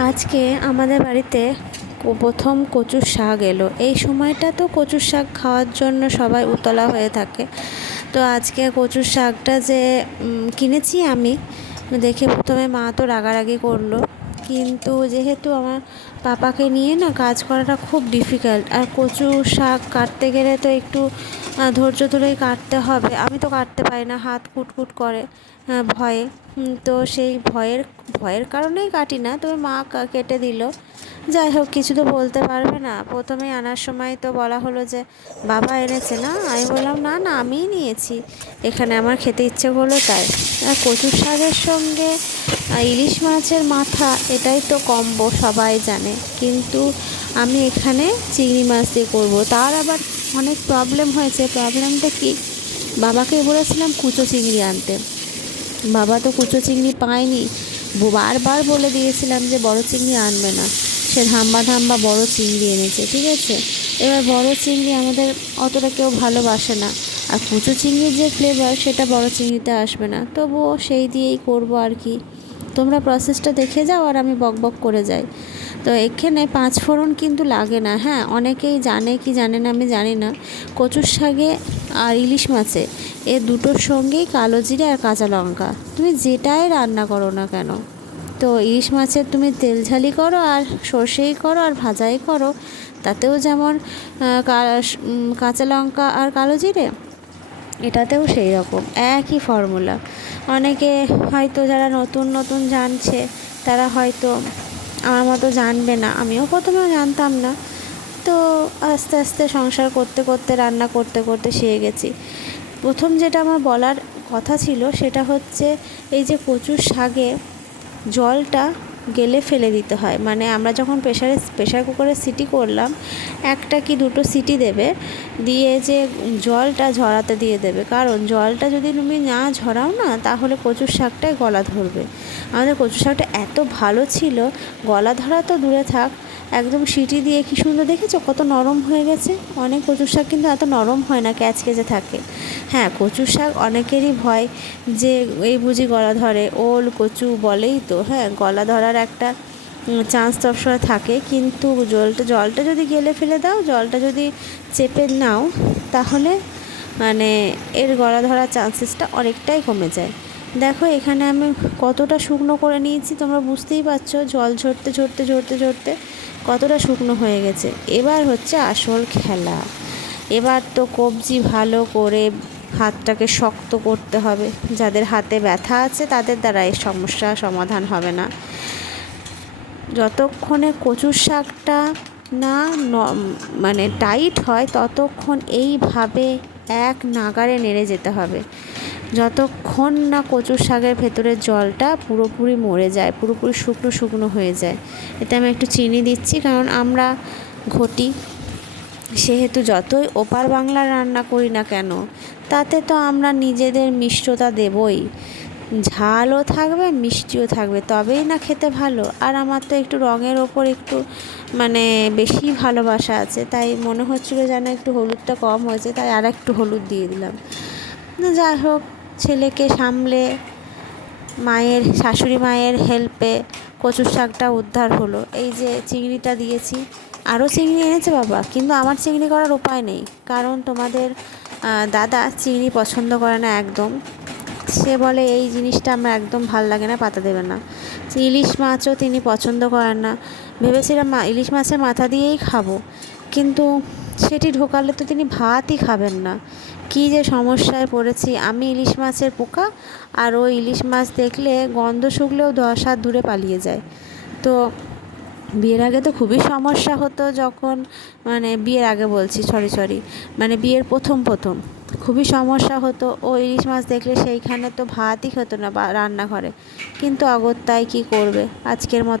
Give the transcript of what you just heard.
আজকে আমাদের বাড়িতে প্রথম কচুর শাক এলো। এই সময়টা তো কচুর শাক খাওয়ার জন্য সবাই উতলা হয়ে থাকে। তো আজকে কচুর শাকটা যে কিনেছি আমি, দেখে প্রথমে মা তো রাগারাগি করলো, কিন্তু যেহেতু আমার পাপাকে নিয়ে না কাজ করাটা খুব ডিফিকাল্ট, আর কচু শাক কাটতে গেলে তো একটু ধৈর্য ধরেই কাটতে হবে। আমি তো কাটতে পারি না, হাত কুটকুট করে ভয়ে। তো সেই ভয়ের কারণেই কাটি না, তবে মা কেটে দিল। যাই হোক, কিছু তো বলতে পারবে না। প্রথমে আনার সময় তো বলা হলো যে বাবা এনেছে না, আমি বললাম না না, আমিই নিয়েছি, এখানে আমার খেতে ইচ্ছে করলো তাই। আর কচুর শাকের সঙ্গে ইলিশ মাছের মাথা, এটাই তো কম্বো, সবাই জানে। কিন্তু আমি এখানে চিংড়ি মাছ দিয়ে করবো। তার আবার অনেক প্রবলেম হয়েছে। প্রবলেমটা কি, বাবাকে বলেছিলাম কুচো চিংড়ি আনতে, বাবা তো কুচো চিংড়ি পায়নি। বারবার বলে দিয়েছিলাম যে বড় চিংড়ি আনবে না, সে ধাম্বা বড় চিংড়ি এনেছে, ঠিক আছে। এবার বড় চিংড়ি আমাদের অতটা কেউ ভালোবাসে না, আর কুচো চিংড়ির যে ফ্লেভার সেটা বড় চিংড়িতে আসবে না। তবুও সেই দিয়েই করবো আর কি। তোমরা প্রসেসটা দেখে যাও আর আমি বক করে যাই। তো এখানে 5 ফোড়ন কিন্তু লাগে না। হ্যাঁ, অনেকেই জানে কি জানে না আমি জানি না, কচুর শাকে আর ইলিশ মাছে এ দুটোর সঙ্গেই কালো জিরে আর কাঁচা লঙ্কা, তুমি যেটাই রান্না করো না কেন, তো ইলিশ মাছের তুমি তেল ঝালি করো আর সর্ষেই করো আর ভাজাই করো, তাতেও যেমন কাঁচা লঙ্কা আর কালো জিরে, এটাতেও সেই রকম একই ফর্মুলা। অনেকে হয়তো যারা নতুন জানছে, তারা হয়তো আমার মতো জানবে না, আমিও প্রথমেও জানতাম না। তো আস্তে আস্তে সংসার করতে করতে, রান্না করতে করতে শিখে গেছি। প্রথম যেটা আমার বলার কথা ছিল সেটা হচ্ছে, এই যে কচুর শাকে জলটা গেলে ফেলে দিতে হয়। মানে আমরা যখন প্রেশার কুকারে সিটি করলাম, একটা কি দুটো সিটি দেবে, দিয়ে যে জলটা ঝরাতে দিয়ে দেবে। কারণ জলটা যদি তুমি না ঝরাও না, তাহলে কচুর শাকটায় গলা ধরবে। আমাদের কচুর শাকটা এত ভালো ছিল, গলা ধরা তো দূরে থাক, একদম সিটি দিয়ে কি সুন্দর, দেখেছো কত নরম হয়ে গেছে। অনেক কচুর শাক কিন্তু এত নরম হয় না, ক্যাচকেচে থাকে। হ্যাঁ, কচুর শাক অনেকেরই ভয় যে এই বুঝি গলা ধরে, ওল কচু বলেই তো। হ্যাঁ, গলা ধরার একটা চান্স সবসময় থাকে, কিন্তু জলটা যদি গেলে ফেলে দাও, জলটা যদি চেপে নাও, তাহলে মানে এর গলা ধরার চান্সেসটা অনেকটাই কমে যায়। দেখো এখানে আমি কতটা শুকনো করে নিয়েছি, তোমরা বুঝতেই পারছো, জল ঝরতে কতটা শুকনো হয়ে গেছে। এবার হচ্ছে আসল খেলা। এবার তো কবজি ভালো করে হাতটাকে শক্ত করতে হবে। যাদের হাতে ব্যথা আছে তাদের দ্বারা এই সমস্যা সমাধান হবে না। যতক্ষণে কচুর শাকটা না মানে টাইট হয়, ততক্ষণ এইভাবে এক নাগাড়ে নেড়ে যেতে হবে, যতক্ষণ না কচুর শাকের ভেতরের জলটা পুরোপুরি মরে যায়, পুরোপুরি শুকনো হয়ে যায়। এতে আমি একটু চিনি দিচ্ছি, কারণ আমরা ঘটি, সেহেতু যতই ওপার বাংলার রান্না করি না কেন, তাতে তো আমরা নিজেদের মিষ্টতা দেবই। ঝালও থাকবে, মিষ্টিও থাকবে, তবেই না খেতে ভালো। আর আমার তো একটু রঙের ওপর একটু মানে বেশি ভালোবাসা আছে, তাই মনে হচ্ছিলো যেন একটু হলুদটা কম হয়েছে, তাই আর একটু হলুদ দিয়ে দিলাম। যাই হোক, ছেলেকে সামলে শাশুড়ি মায়ের হেল্পে কচুর শাকটা উদ্ধার হলো। এই যে চিংড়িটা দিয়েছি, আরও চিংড়ি এনেছে বাবা, কিন্তু আমার চিংড়ি করার উপায় নেই, কারণ তোমাদের দাদা চিংড়ি পছন্দ করে না একদম। সে বলে এই জিনিসটা আমার একদম ভাল লাগে না, পাতা দেবে না। ইলিশ মাছও তিনি পছন্দ করেন না। ভেবেছিলাম ইলিশ মাছের মাথা দিয়েই খাবো, কিন্তু সেটি ঢোকালে তো তিনি ভাতই খাবেন না। কী যে সমস্যায় পড়েছি আমি, ইলিশ মাছের পোকা, আর ওই ইলিশ মাছ দেখলে গন্ধ শুকলেও 10 হাত দূরে পালিয়ে যায়। তো বিয়ের আগে তো খুবই সমস্যা হতো, যখন মানে বিয়ের আগে বলছি, সরি, মানে বিয়ের প্রথম খুবই সমস্যা হতো। ও ইলিশ মাছ দেখলে সেইখানে তো ভাতই খেতো না রান্নাঘরে, কিন্তু অগত্যায় কী করবে। আজকের মতো